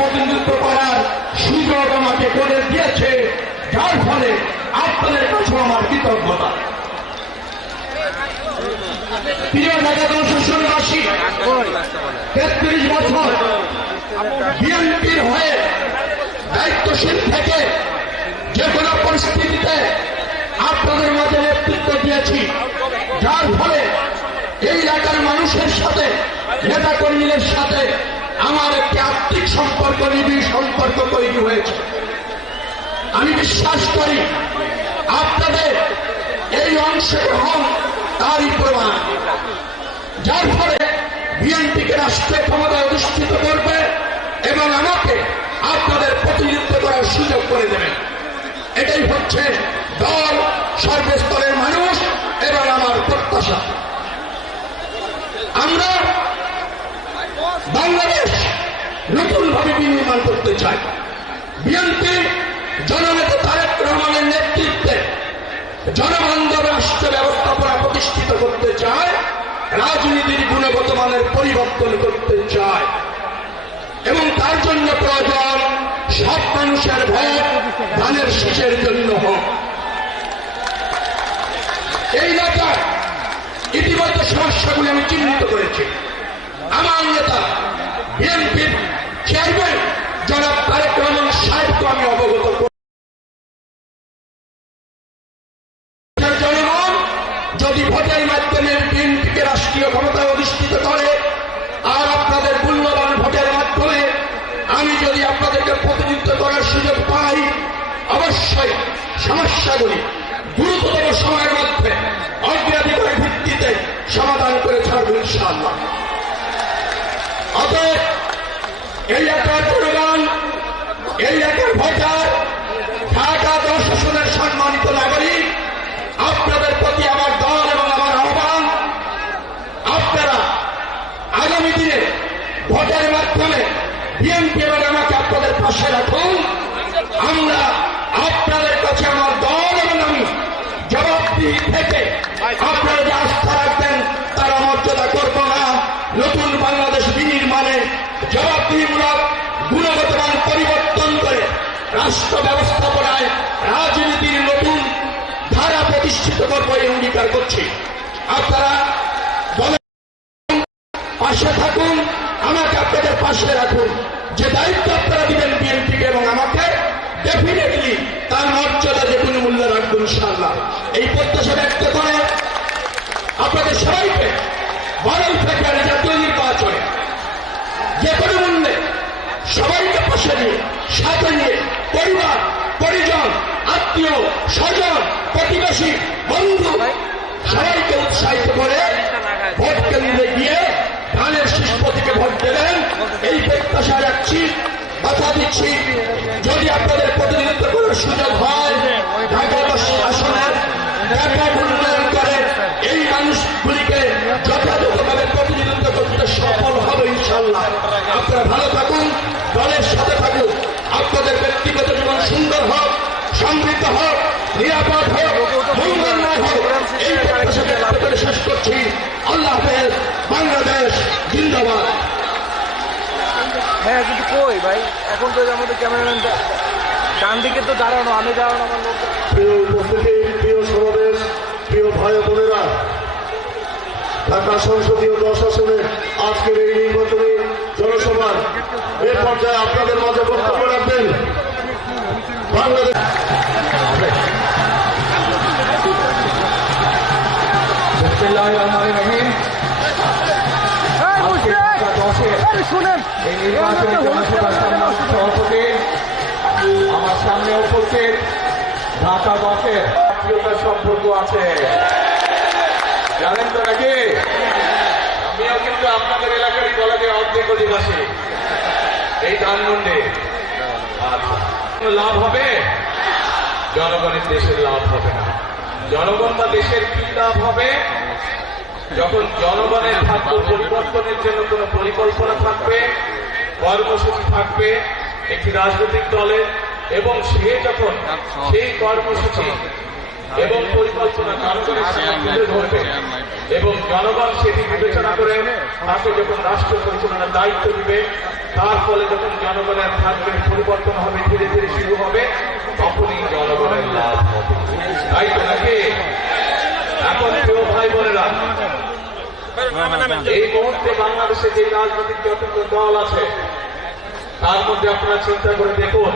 প্রতিনিধিত্ব করার সুযোগ আমাকে করে দিয়েছে, যার ফলে আপনাদের কাছে আমার কৃতজ্ঞতা। প্রিয় আসনবাসী তেত্রিশ বছর বিএনপির হয়ে দায়িত্বশীল থেকে যে কোনো পরিস্থিতিতে আপনাদের মাঝে নেতৃত্ব দিয়েছি, যার ফলে এই এলাকার মানুষের সাথে নেতা কর্মীদের সাথে সম্পর্ক নিবিড় সম্পর্ক তৈরি হয়েছে। আমি বিশ্বাস করি, আপনাদের এই অংশগ্রহণ তারই প্রমাণ। যার ফলে বিএনপিকে রাষ্ট্রীয় ক্ষমতায় অধিষ্ঠিত করবে এবং আমাকে আপনাদের প্রতিনিধিত্ব করার সুযোগ করে দেবে। এটাই হচ্ছে দল, সর্বস্তরের মানুষ এবং আমার প্রত্যাশা। আমরা বাংলাদেশ নতুন ভাবে বিনির্মাণ করতে চাই। বিএনপি জননেতা তারেক রহমানের নেতৃত্বে জনবান্ধব রাষ্ট্র ব্যবস্থাপনা প্রতিষ্ঠিত করতে চায়, রাজনীতির গুণগত মানের পরিবর্তন করতে চায়। এবং তার জন্য প্রয়োজন সব মানুষের ভোট ধানের শীষের জন্য হোক। এই এলাকায় ইতিমধ্যে সমস্যাগুলি আমি চিহ্নিত করেছি। আমার নেতা বিএনপির চেয়ারম্যান জনাব তারেক রহমান সাহেবকে আমি অবগত জনগণ যদি ভোটের মাধ্যমে বিএনপিকে রাষ্ট্রীয় ক্ষমতায় অধিষ্ঠিত করে, আর আপনাদের মূল্যবান ভোটের মাধ্যমে আমি যদি আপনাদেরকে প্রতিনিধিত্ব করার সুযোগ পাই, অবশ্যই সমস্যাগুলি দ্রুততম সময়ের মধ্যে অগ্রাধিকারের ভিত্তিতে সমাধান করে ছাড়ব ইনশাআল্লাহ অতএব এই এলাকার জনগণ এই এলাকার ভোটার ঢাকা দশ আসনের সম্মানিত নাগরিক আপনাদের প্রতি আমার দল এবং আমার আহ্বান আপনারা আগামী দিনে ভোটের মাধ্যমে বিএনপি এবং আমাকে আপনাদের পাশে রাখুন আমরা আপনাদের কাছে আমার দল এবং আমি জবাবদিহি থেকে আপনারা যে আস্থা রাখবেন তার মর্যাদা করব না নতুন বাংলাদেশ বিনির্মাণে জবাবদিহিমূলক গুণগত মান পরিবর্তন করে রাষ্ট্র ব্যবস্থাপনায় রাজনীতির নতুন ধারা প্রতিষ্ঠিত করব এই অঙ্গীকার করছি। আপনারা পাশে থাকুন, আমাকে আপনাদের পাশে রাখুন। যে দায়িত্ব আপনারা দিবেন বিএনপিকে এবং আমাকে ডেফিনেটলি তার মর্যাদা যে কোনো মূল্য রাখবেন ইনশাআল্লাহ। এই প্রত্যাশা ব্যক্ত করে আপনাদের সবাইকে বারোই ফেব্রুয়ারি জাতীয় নির্বাচনে যে কোনো মূল্যে সবাইকে পাশে নিয়ে, সাথে নিয়ে পরিবার পরিজন আত্মীয় স্বজন প্রতিবেশী বন্ধু সবাইকে উৎসাহিত করে ভোট কেন্দ্রে গিয়ে ধানের শিষ্পতিকে ভোট দেবেন। এই প্রত্যাশা রাখছি কথা দিচ্ছি। যদি আপনাদের প্রতিনিধিত্ব করার সুযোগ হয় ঢাকা দশ আসনের ব্যাপক উন্নয়ন করে এই মানুষগুলিকে যথাযথভাবে প্রতিনিধিত্ব করতে সফল হবে ইনশাল্লাহ আপনারা ভালো থাকুন দলের সাথে থাকুন আপনাদের ব্যক্তিগত জীবন সুন্দর হোক সমৃদ্ধ হোক নিরাপদ হোক মঙ্গলময় হোক এই প্রত্যাশাকে আপনাদের শেষ করছি। আল্লাহ হাফেজ বাংলাদেশ জিন্দাবাদ। হ্যাঁ কিন্তু কই ভাই? এখন তো আমাদের ক্যামেরাম্যান ডান দিকে তো দাঁড়ানো আমি দাঁড়ানো আমার লোক। প্রিয় উপস্থিতি প্রিয় সমাবেশ প্রিয় ভাই বোনেরা ঢাকা সংসদীয় দশ আসনে আজকের এই নির্বাচনী জনসভার এ পর্যায়ে আপনাদের মাঝে বক্তব্য রাখবেন। বাংলাদেশ শুনেন আমার সামনে উপস্থিত ঢাকা বসে আত্মীয়তার সম্পর্ক আছে জানেন তো নাকি আমিও কিন্তু আপনাদের এলাকারই বলা যায় অর্ধেক অধিবাসী এই ধানমন্ডে আচ্ছা লাভ হবে? জনগণের দেশের লাভ হবে না। জনগণ বা দেশের কি লাভ হবে? যখন জনগণের ভাগ্য পরিবর্তনের জন্য কোনো পরিকল্পনা থাকবে, কর্মসূচি থাকবে একটি রাজনৈতিক দলের, এবং সে যখন সেই কর্মসূচি এবং পরিকল্পনা তুলে ধরবে। এবং জনগণ সেটি বিবেচনা করে তাকে যখন রাষ্ট্র পরিচালনার দায়িত্ব দিবে তার ফলে যখন জনগণের ভাগ্যের পরিবর্তন হবে, ধীরে ধীরে শুরু হবে, তখনই জনগণের লাভ হবে। তাই তো নাকি? এখন প্রিয় ভাই বোনেরা, এই মুহূর্তে বাংলাদেশে যে রাজনৈতিক যতগুলো দল আছে, তার মধ্যে আপনারা চিন্তা করে দেখুন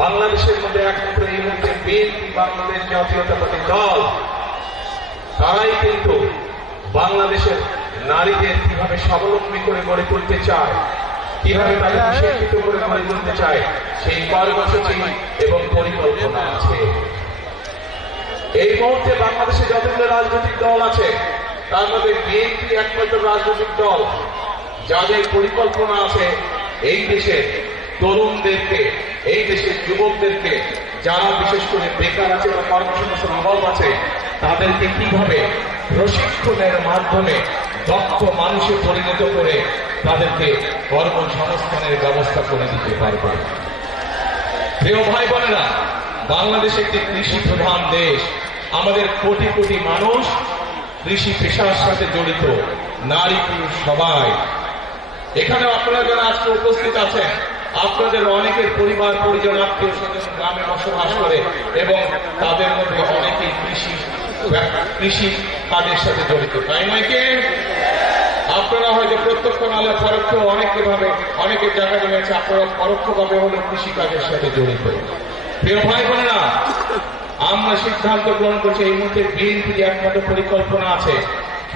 বাংলাদেশের মধ্যে একমাত্র এই মুহূর্তে বিএনপি বাংলাদেশ জাতীয়তাবাদী দল। তারাই কিন্তু বাংলাদেশের নারীদের কীভাবে স্বাবলম্বী করে গড়ে তুলতে চায়, কীভাবে তাদেরকে শিক্ষিত করে গড়ে তুলতে চায়, সেই কর্মসূচি এবং পরিকল্পনা আছে। এই মুহূর্তে বাংলাদেশে যতগুলো রাজনৈতিক দল আছে, তার মধ্যে বিএনপি একমাত্র রাজনৈতিক দল। যাদের পরিকল্পনা আছে, এই দেশের তরুণদেরকে, এই দেশের যুবকদেরকে, যারা বিশেষ করে বেকার আছে বা কর্মসংস্থান অভাব আছে, তাদেরকে কীভাবে প্রশিক্ষণের মাধ্যমে দক্ষ মানুষে পরিণত করে তাদেরকে কর্মসংস্থানের ব্যবস্থা করে দিতে পারবে? প্রিয় ভাই বোনেরা বাংলাদেশ একটি কৃষি প্রধান দেশ। আমাদের কোটি কোটি মানুষ কৃষি পেশার সাথে জড়িত নারী পুরুষ সবাই। এখানে আপনারা যারা আজকে উপস্থিত আছেন আপনাদের অনেকের পরিবার, পরিজন, আত্মীয় স্বজন গ্রামে বসবাস করে এবং তাদের মধ্যে অনেকেই কৃষি কৃষি কাজের সাথে জড়িত। তাই নয় কি? আপনারা হয়তো প্রত্যক্ষ নালে পরোক্ষ অনেকে ভাবে, অনেকের জায়গা জমেছে, আপনারা পরোক্ষভাবে হলো কৃষিকাজের সাথে জড়িত। প্রিয় ভাই বোনেরা, আমরা সিদ্ধান্ত গ্রহণ করছি এই মুহূর্তে বিএনপির একমাত্র পরিকল্পনা আছে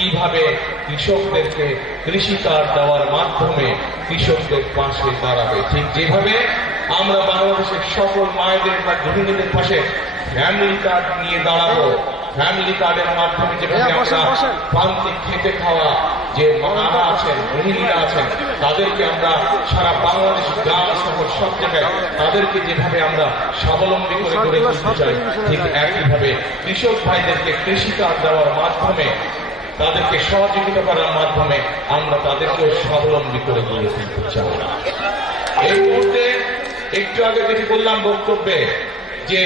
কীভাবে কৃষকদেরকে কৃষি কার্ড দেওয়ার মাধ্যমে কৃষকদের পাশে দাঁড়াবে? ঠিক যেভাবে আমরা বাংলাদেশের সকল মায়েদের বা গৃহিণীদের পাশে ফ্যামিলি কার্ড নিয়ে দাঁড়াবো। ফ্যামিলি কার্ডের মাধ্যমে যেভাবে আমরা প্রান্তিক খেতে খাওয়া যে মারা আছেন গৃহিণীরা আছেন তাদেরকে আমরা সারা বাংলাদেশ গ্রাম শহর সব জায়গায় তাদেরকে যেভাবে আমরা স্বাবলম্বী করে গড়ে তুলতে চাই ঠিক একইভাবে কৃষক ভাইদেরকে কৃষি কাজ দেওয়ার মাধ্যমে তাদেরকে সহযোগিতা করার মাধ্যমে আমরা তাদেরকে স্বাবলম্বী করে গড়ে তুলতে চাই এই মুহূর্তে একটু আগে যেটি বললাম বক্তব্যে, যে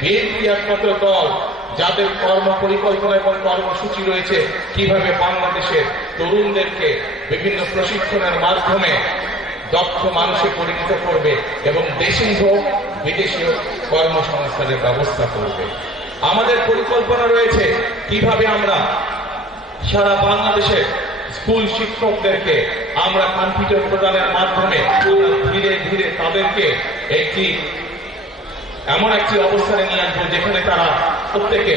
বিএনপি একমাত্র দল যাদের কর্ম পরিকল্পনা এবং কর্মসূচি রয়েছে, কীভাবে বাংলাদেশের তরুণদেরকে বিভিন্ন প্রশিক্ষণের মাধ্যমে দক্ষ মানুষে পরিণত করবে এবং দেশেই হোক, বিদেশি হোক, কর্মসংস্থানের ব্যবস্থা করবে। আমাদের পরিকল্পনা রয়েছে কীভাবে আমরা সারা বাংলাদেশের স্কুল শিক্ষকদেরকে আমরা কম্পিউটার প্রদানের মাধ্যমে ধীরে ধীরে তাদেরকে একটি, এমন একটি অবস্থানে নিয়ে আসব যেখানে তারা প্রত্যেকে,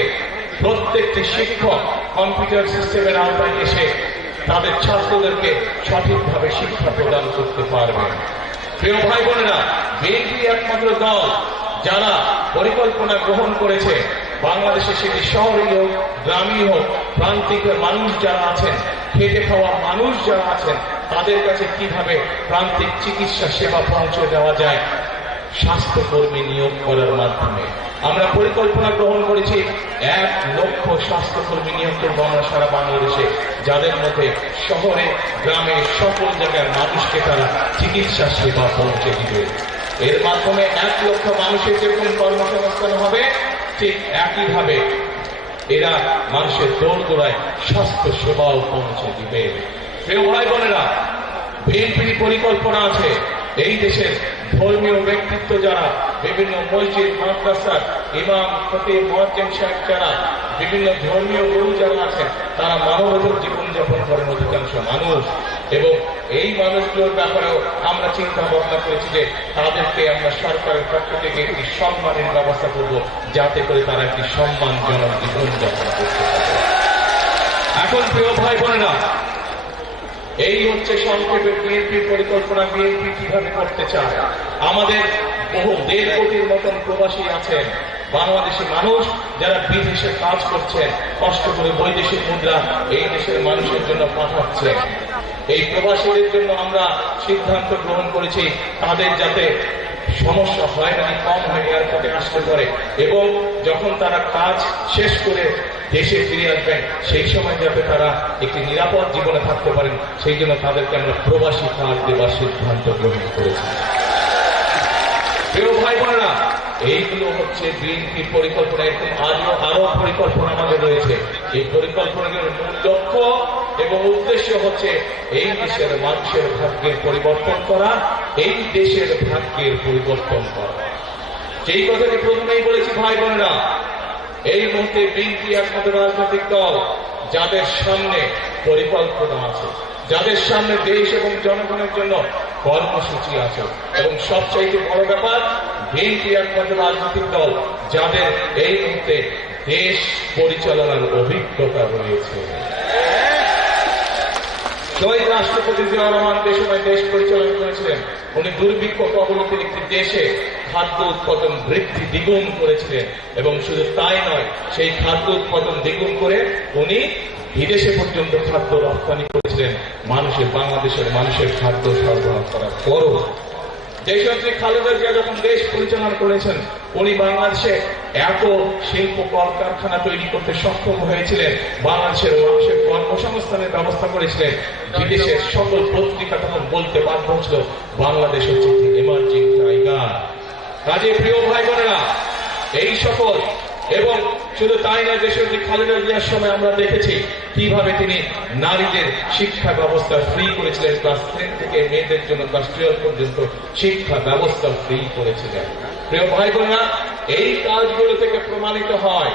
প্রত্যেকটি শিক্ষক কম্পিউটার সিস্টেমের আওতায় এসে তাদের ছাত্রদেরকে সঠিকভাবে শিক্ষা প্রদান করতে পারবে। প্রিয় ভাই বোনেরা, বিএনপি একমাত্র দল যারা পরিকল্পনা গ্রহণ করেছে বাংলাদেশে সেটি শহরেই হোক গ্রামীণ হোক প্রান্তিক মানুষ যারা আছেন, খেটে খাওয়া মানুষ যারা আছেন, তাদের কাছে কীভাবে প্রান্তিক চিকিৎসা সেবা পৌঁছে দেওয়া যায়? স্বাস্থ্যকর্মী নিয়োগ করার মাধ্যমে। আমরা পরিকল্পনা গ্রহণ করেছি, এক লক্ষ স্বাস্থ্যকর্মী নিয়োগ করব আমরা সারা বাংলাদেশে, যাদের মধ্যে শহরে, গ্রামে সকল জায়গার মানুষকে তারা চিকিৎসা সেবা পৌঁছে দিবে। এর মাধ্যমে এক লক্ষ মানুষের যেরকম কর্মসংস্থান হবে ঠিক একইভাবে এরা মানুষের দৌড় গোড়ায় স্বাস্থ্য সেবাও পৌঁছে দিবে। প্রিয় ভাই বিএনপির পরিকল্পনা আছে। এই দেশের ধর্মীয় ব্যক্তিত্ব যারা, বিভিন্ন মসজিদ মাদ্রাসার ইমাম ফতে মহাজ্জেম সাহেব যারা, বিভিন্ন ধর্মীয় গুরু যারা আছেন, তারা মানবতার জীবনযাপন করেন অধিকাংশ মানুষ। এবং এই মানুষগুলোর ব্যাপারেও আমরা চিন্তা ভাবনা করেছি যে তাদেরকে আমরা সরকারের পক্ষ থেকে একটি সম্মানের ব্যবস্থা করব, যাতে করে তারা একটি সম্মানজনক জীবনযাপন করতে পারে। এখন প্রিয় ভাই বোনেরা এই হচ্ছে সংক্ষেপে বিএনপি পরিকল্পনা, বিএনপি কীভাবে করতে চায়? আমাদের বহু দেড় কোটির মতন প্রবাসী আছেন বাংলাদেশি মানুষ যারা বিদেশে কাজ করছেন, কষ্ট করে বৈদেশিক মুদ্রা এই দেশের মানুষের জন্য পাঠাচ্ছেন। এই প্রবাসীদের জন্য আমরা সিদ্ধান্ত গ্রহণ করেছি, তাদের যাতে সমস্যা হয় না কম হয় এয়ারপোর্টে আসতে পারে। এবং যখন তারা কাজ শেষ করে দেশে ফিরে আসবেন, সেই সময় যাতে তারা একটি নিরাপদ জীবনে থাকতে পারেন, সেই জন্য তাদেরকে আমরা প্রবাসী কাজ দেওয়ার সিদ্ধান্ত গ্রহণ করেছি। প্রিয় ভাই বোনেরা এইগুলো হচ্ছে বিএনপির পরিকল্পনা, এরকম আরও আরও পরিকল্পনা আমাদের রয়েছে। এই পরিকল্পনাগুলোর মূল লক্ষ্য এবং উদ্দেশ্য হচ্ছে এই দেশের মানুষের ভাগ্যের পরিবর্তন করা এই দেশের ভাগ্যের পরিবর্তন করা। যেই কথাটি প্রথমেই বলেছি, ভাই বোনেরা, এই মুহূর্তে বিএনপি একমাত্র রাজনৈতিক দল যাদের সামনে পরিকল্পনা আছে, যাদের সামনে দেশ এবং জনগণের জন্য কর্মসূচি আছে। এবং সবচাইতে বড় ব্যাপার, বিএনপি একমাত্র রাজনৈতিক দল যাদের এই মুহূর্তে দেশ পরিচালনার অভিজ্ঞতা রয়েছে। শহীদ রাষ্ট্রপতি জিয়া রহমান যে সময় দেশ পরিচালনা করেছিলেন। উনি দুর্ভিক্ষ কবলিত একটি দেশে খাদ্য উৎপাদন বৃদ্ধি দ্বিগুণ করেছিলেন। এবং শুধু তাই নয়, সেই খাদ্য উৎপাদন দ্বিগুণ করে উনি বিদেশে পর্যন্ত খাদ্য রপ্তানি করেছিলেন। মানুষের, বাংলাদেশের মানুষের খাদ্য সরবরাহ করার পরও দেশনেত্রী খালেদা জিয়া যখন দেশ পরিচালনা করেছেন, উনি বাংলাদেশে এত শিল্প কলকারখানা তৈরি করতে সক্ষম হয়েছিলেন, বাংলাদেশের মানুষের কর্মসংস্থানের ব্যবস্থা করেছিলেন, বিদেশের সকল পত্রিকা তখন বলতে বাধ্য হচ্ছিল বাংলাদেশ হচ্ছে এমার্জিং টাইগার কাজে প্রিয় ভাই বোনেরা এই সকল এবং শুধু তাই নয় দেশের যে খালেদা জিয়ার সময় আমরা দেখেছি কীভাবে তিনি নারীদের শিক্ষা ব্যবস্থা ফ্রি করেছিলেন ক্লাস টেন থেকে মেয়েদের জন্য ক্লাস টুয়েলভ পর্যন্ত শিক্ষা ব্যবস্থা ফ্রি করেছিলেন। প্রিয় ভাই বোনেরা এই কাজগুলো থেকে প্রমাণিত হয়,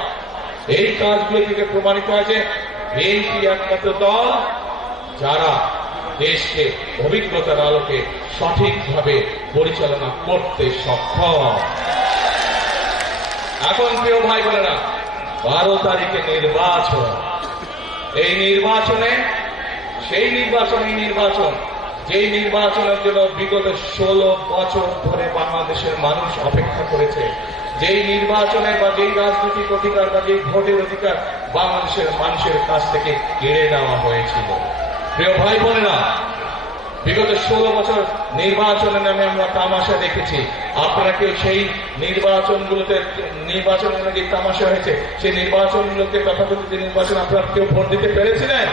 এই কাজগুলো থেকে প্রমাণিত হয় যে বিএনপি একমাত্র দল যারা দেশকে অভিজ্ঞতার আলোকে সঠিকভাবে পরিচালনা করতে সক্ষম। এখন প্রিয় ভাই বোনেরা বারো তারিখে নির্বাচন। এই নির্বাচনে, সেই নির্বাচন এই নির্বাচন। যেই নির্বাচনের জন্য বিগত ষোলো বছর ধরে বাংলাদেশের মানুষ অপেক্ষা করেছে, যেই নির্বাচনে বা যেই রাজনৈতিক অধিকার বা যেই ভোটের অধিকার বাংলাদেশের মানুষের কাছ থেকে কেড়ে নেওয়া হয়েছিল। প্রিয় ভাই বোনেরা বিগত ষোলো বছর নির্বাচনের নামে আমরা তামাশা দেখেছি। আপনারা কেউ সেই নির্বাচনগুলোতে নির্বাচনের নাকি তামাশা হয়েছে, সেই নির্বাচনগুলোতে তথাকথিত নির্বাচন আপনারা কেউ ভোট দিতে পেরেছিলেন?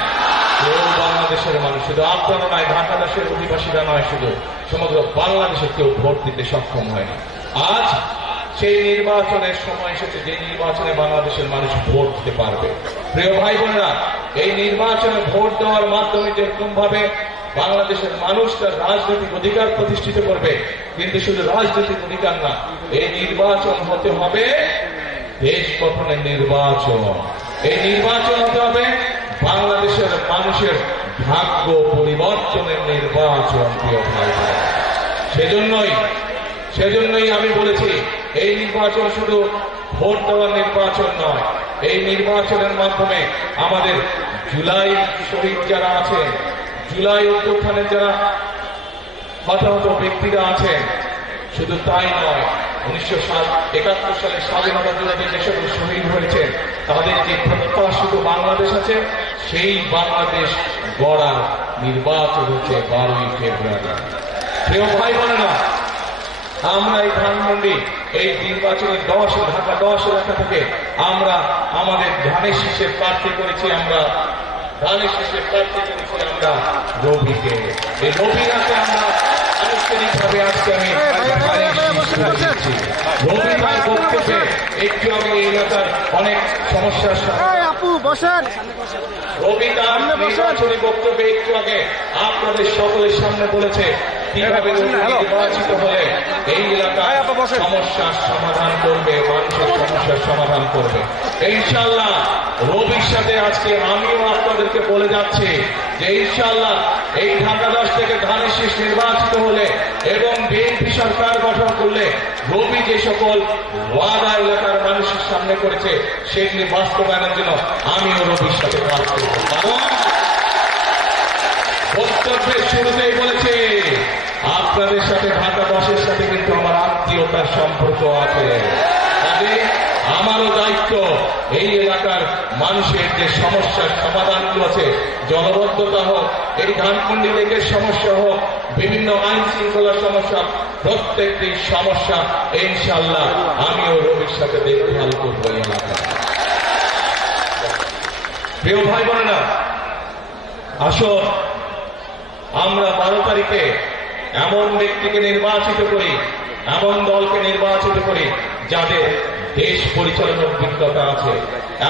বাংলাদেশের মানুষ শুধু আপনারা নয় ঢাকা দেশের অধিবাসীরা নয় শুধু, সমগ্র বাংলাদেশে কেউ ভোট দিতে সক্ষম হয়নি। আজ সেই নির্বাচনের সময় এসেছে, যে নির্বাচনে বাংলাদেশের মানুষ ভোট দিতে পারবে। প্রিয় ভাই বোনেরা, এই নির্বাচনে ভোট দেওয়ার মাধ্যমে যেরকম ভাবে বাংলাদেশের মানুষ তার রাজনৈতিক অধিকার প্রতিষ্ঠিত করবে। কিন্তু শুধু রাজনৈতিক অধিকার না, এই নির্বাচন হতে হবে দেশ গঠনের নির্বাচন। এই নির্বাচন হতে হবে বাংলাদেশের মানুষের ভাগ্য পরিবর্তনের নির্বাচন সেজন্যই সেজন্যই আমি বলেছি, এই নির্বাচন শুধু ভোট দেওয়ার নির্বাচন নয়, এই নির্বাচনের মাধ্যমে আমাদের জুলাই শহীদ যারা আছেন জুলাই অভ্যুত্থানের যারা হতাহত ব্যক্তিরা আছেন, শুধু তাই নয়, উনিশশো একাত্তর সালে স্বাধীনতা যুদ্ধে যে সকল শহীদ হয়েছেন, তাদের যে প্রত্যাশিত বাংলাদেশ আছে, সেই বাংলাদেশ গড়ার নির্বাচন হচ্ছে বারোই ফেব্রুয়ারি। প্রিয় ভাই বোনেরা, আমরা এই ধানমন্ডি, এই নির্বাচনের দশ, ঢাকা দশ এলাকা থেকে আমরা আমাদের ধানের শীষের প্রার্থী করেছি, আমরা ধানের শেষে প্রার্থী করেছি আমরা রবিকে এই রবিরাকে আমরা আনুষ্ঠানিকভাবে আজকে আমি ধানের শীষ তুলে দিচ্ছি। রবি ভাই বক্তব্যে একটু আগে এই এলাকার অনেক সমস্যার আপু বসেন রবি তার। নির্বাচনী বক্তব্যে একটু আগে আপনাদের সকলের সামনে বলেছে নির্বাচিত হলে এই বসেন। সমস্যার সমাধান করবে মানুষের সমস্যার সমাধান করবে ইনশাল্লাহ রবির সাথে আজকে আমিও আপনাদেরকে বলে যাচ্ছি যে ইনশাল্লাহ এই ঢাকা দশ থেকে ধানের নির্বাচিত হলে এবং বিএনপি সরকার গঠন করলে রবি যে সকল ওয়াদা এলাকার মানুষের সামনে করেছে সেগুলি বাস্তবায়নের জন্য আমিও রবির সাথে কাজ করব বক্তব্যের শুরুতেই বলেছে আপনাদের সাথে ঢাকা দশের সাথে কিন্তু আমার আত্মীয়তার সম্পর্ক আছে। আমারও দায়িত্ব এই এলাকার মানুষের যে সমস্যার সমাধানগুলো আছে, জলবদ্ধতা হোক, এই ধানকুন্ডি লেকের সমস্যা হোক, বিভিন্ন আইন শৃঙ্খলার সমস্যা, প্রত্যেকটি সমস্যা ইনশাল্লাহ আমিও রবির সাথে দেখভাল করব এই এলাকা প্রিয় ভাই বোনেরা আসো, আমরা বারো তারিখে এমন ব্যক্তিকে নির্বাচিত করি, এমন দলকে নির্বাচিত করি যাদের দেশ পরিচালনার অভিজ্ঞতা আছে,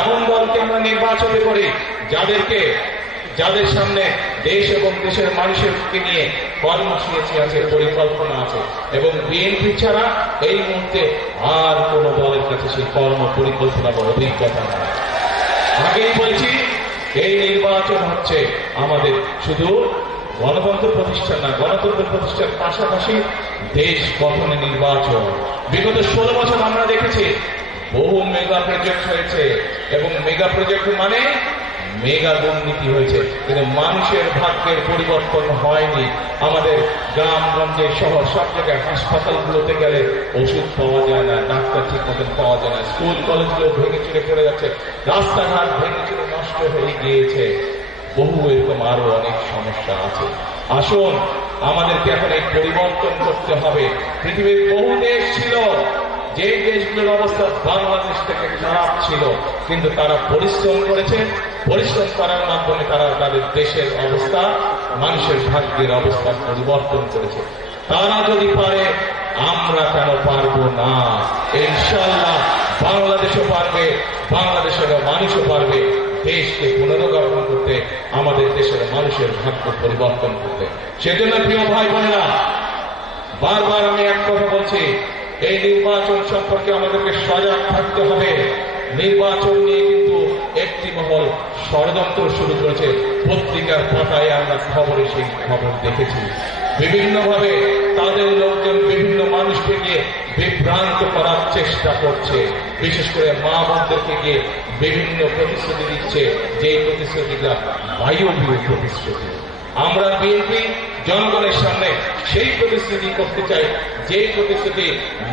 এমন দলকে আমরা নির্বাচিত করি যাদেরকে, যাদের সামনে দেশ এবং দেশের মানুষেরকে নিয়ে কর্মসূচি আছে, পরিকল্পনা আছে, এবং বিএনপি ছাড়া এই মুহূর্তে আর কোন দলের কাছে সেই কর্ম, পরিকল্পনা বা অভিজ্ঞতা নেই। আগেই বলছি, এই নির্বাচন হচ্ছে আমাদের শুধু গণতন্ত্র প্রতিষ্ঠান না, গণতন্ত্র প্রতিষ্ঠার পাশাপাশি দেশ গঠনের নির্বাচন। বিগত ষোলো বছর আমরা দেখেছি, বহু মেগা প্রজেক্ট হয়েছে, এবং মেগা প্রজেক্ট মানে মেগা দুর্নীতি হয়েছে, কিন্তু মানুষের ভাগ্যের পরিবর্তন হয়নি। আমাদের গ্রামগঞ্জে শহর সব জায়গায় হাসপাতালগুলোতে গেলে ওষুধ পাওয়া যায় না, ডাক্তার ঠিক মতন পাওয়া যায় না, স্কুল, কলেজগুলো ভেঙে চুরে পড়ে যাচ্ছে, রাস্তাঘাট ভেঙে চুরে নষ্ট হয়ে গিয়েছে। বহু এরকম আরও অনেক সমস্যা আছে। আসুন, আমাদেরকে এখন এই পরিবর্তন করতে হবে। পৃথিবীর বহু দেশ ছিল যে দেশগুলোর অবস্থা বাংলাদেশ থেকে খারাপ ছিল, কিন্তু তারা পরিশ্রম করেছে। পরিশ্রম করার মাধ্যমে তারা তাদের দেশের অবস্থা, মানুষের ভাগ্যের অবস্থা পরিবর্তন করেছে। তারা যদি পারে, আমরা কেন পারব না? ইনশাল্লাহ বাংলাদেশও পারবে বাংলাদেশের মানুষও পারবে। দেশকে পুনর্গঠন করতে, আমাদের দেশের মানুষের ভাগ্য পরিবর্তন করতে। সেজন্য প্রিয় ভাই বোনেরা, বারবার আমি এক কথা বলছি, এই নির্বাচন সম্পর্কে আমাদেরকে সজাগ থাকতে হবে। নির্বাচন নিয়ে কিন্তু একটি মহল ষড়যন্ত্র শুরু করেছে। পত্রিকার পাতায় আমরা খবরে সেই খবর দেখেছি। বিভিন্নভাবে তাদের লোকজন বিভিন্ন মানুষকে গিয়ে বিভ্রান্ত করার চেষ্টা করছে। বিশেষ করে মা বোনদেরকে গিয়ে বিভিন্ন প্রতিশ্রুতি দিচ্ছে যে প্রতিশ্রুতিটা বায়ুবীয় প্রতিশ্রুতি। আমরা বিএনপি জনগণের সামনে সেই প্রতিশ্রুতি করতে চাই যে প্রতিশ্রুতি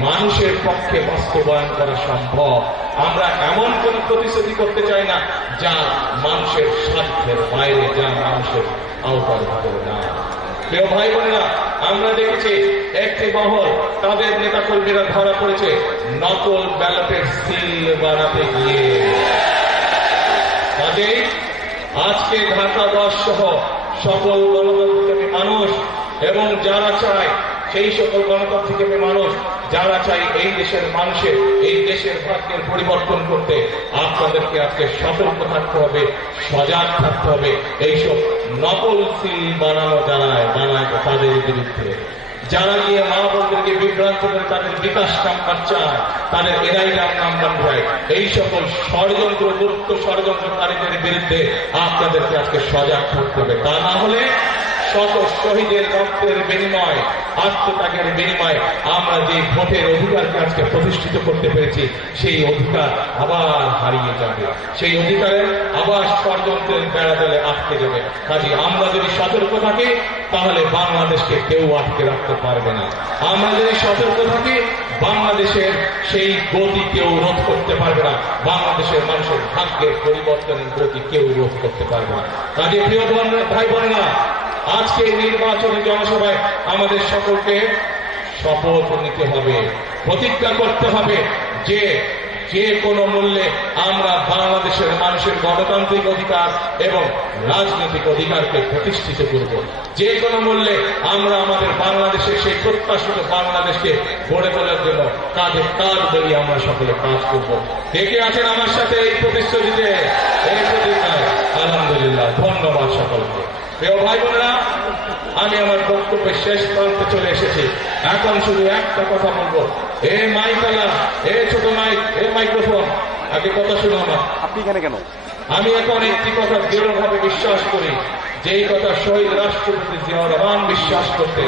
মানুষের পক্ষে বাস্তবায়ন করা সম্ভব। আমরা এমন কোন প্রতিশ্রুতি করতে চাই না, যা মানুষের স্বার্থের বাইরে, যা মানুষের আওতার ভিতরে না। ভাই বোনেরা, আমরা দেখেছি একটি মহল তাদের নেতা কর্মীরা ধরা পড়েছে নকল ব্যালটের সিল বানাতে গিয়ে। কাজেই আজকে ঢাকা দশ সহ সকল গণতন্ত্রপ্রেমী মানুষ এবং যারা চায় সেই সকল গণতন্ত্রপ্রেমী মানুষ যারা চাই এই দেশের মানুষের এই দেশের ভাগ্যের পরিবর্তন করতে, আপনাদেরকে আজকে সতর্ক থাকতে হবে, সজাগ থাকতে হবে। এইসব নকল সিল বানানো জানায় বানায় তাদের বিরুদ্ধে। যারা গিয়ে মা বোনদেরকে বিভ্রান্ত করে তাদের বিকাশ নাম্বার চায়, তাদের এরাই নাম্বার দেয় এই সকল ষড়যন্ত্র গুপ্ত ষড়যন্ত্রকারীদের বিরুদ্ধে আপনাদেরকে আজকে সজাগ থাকতে হবে। তা না হলে শত শহীদের রক্তের বিনিময়, আত্মত্যাগের বিনিময় আমরা যে ভোটের অধিকারকে আজকে প্রতিষ্ঠিত করতে পেরেছি, সেই অধিকার আবার হারিয়ে যাবে। সেই অধিকারের আবার ষড়যন্ত্রের বেড়া দলে আটকে যাবে। কাজে আমরা যদি সতর্ক থাকি, তাহলে বাংলাদেশকে কেউ আটকে রাখতে পারবে না। আমরা যদি সতর্ক থাকি, বাংলাদেশের সেই গতি কেউ রোধ করতে পারবে না। বাংলাদেশের মানুষের ভাগ্যের পরিবর্তনের গতি কেউ রোধ করতে পারবে না। কাজে প্রিয় ভাই বোনেরা আজকে নির্বাচনী জনসভায় আমাদের সকলকে শপথ নিতে হবে, প্রতিজ্ঞা করতে হবে যে যে কোনো মূল্যে আমরা বাংলাদেশের মানুষের গণতান্ত্রিক অধিকার এবং রাজনৈতিক অধিকারকে প্রতিষ্ঠিত করব। যে কোনো মূল্যে আমরা আমাদের বাংলাদেশের সেই প্রত্যাশিত বাংলাদেশকে গড়ে তোলার জন্য কাজে কাজ বলি আমরা সকলে কাজ করব। দেখে আছেন আমার সাথে এই প্রতিশ্রুতিতে, এই প্রতিজ্ঞায়। আলহামদুলিল্লাহ, ধন্যবাদ সকলকে। প্রিয় ভাই বোনেরা আমি আমার বক্তব্যের শেষ প্রান্তে চলে এসেছি। এখন শুধু একটা কথা বলব। এ মাইকালা এ ছোট মাইক এ মাইক্রোফোন আগে কথা শুনো আমার। আপনি এখানে কেন? আমি এখন একটি কথা দৃঢ়ভাবে বিশ্বাস করি যেই কথা শহীদ রাষ্ট্রপতি জিয়া রহমান বিশ্বাস করতে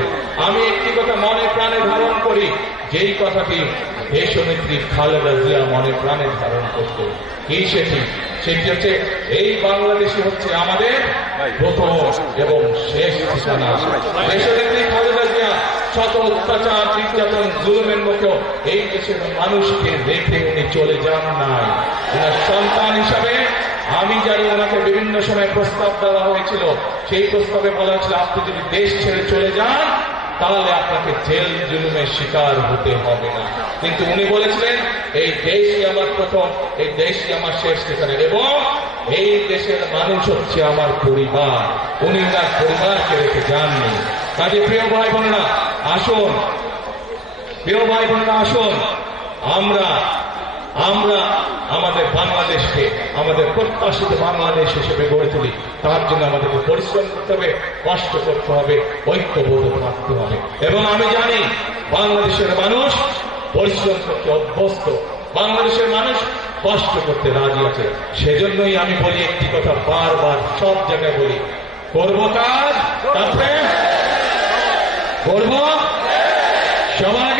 আমি একটি কথা মনে প্রাণে ধারণ করি যেই কথাটি দেশনেত্রী খালেদা জিয়া মনে প্রাণে ধারণ করতেন। কি সেটি সেটি হচ্ছে? এই বাংলাদেশই হচ্ছে আমাদের প্রথম এবং শেষ ঠিকানা। দেশনেত্রী খালেদা জিয়া শত অত্যাচার নির্যাতন জুলুমের মুখেও এই দেশের মানুষকে রেখে উনি চলে যান নাই। ওনার সন্তান হিসাবে আমি জানি ওনাকে বিভিন্ন সময় প্রস্তাব দেওয়া হয়েছিল। সেই প্রস্তাবে বলা হয়েছিল আপনি যদি দেশ ছেড়ে চলে যান তাহলে আপনাকে জেল জুলুমের শিকার হতে হবে না। কিন্তু উনি বলেছিলেন, এই দেশই আমার প্রথম, এই দেশই আমার শেষ সেখানে। এবং এই দেশের মানুষ হচ্ছে আমার পরিবার। উনি তার পরিবারকে রেখে যাননি। কাজে প্রিয় ভাই বোনেরা আসুন। প্রিয় ভাই বোনেরা আসুন। আমরা আমরা আমাদের বাংলাদেশকে, আমাদের প্রত্যাশিত বাংলাদেশ হিসেবে গড়ে তুলি, তার জন্য আমাদেরকে পরিশ্রম করতে হবে, কষ্ট করতে হবে ঐক্যবোধ থাকতে হবে। এবং আমি জানি, বাংলাদেশের মানুষ পরিশ্রম করতে অভ্যস্ত। বাংলাদেশের মানুষ কষ্ট করতে রাজি আছে। সেজন্যই আমি বলি একটি কথা বারবার, সব জায়গায় বলি, করব কাজ তারপরে করব? সবার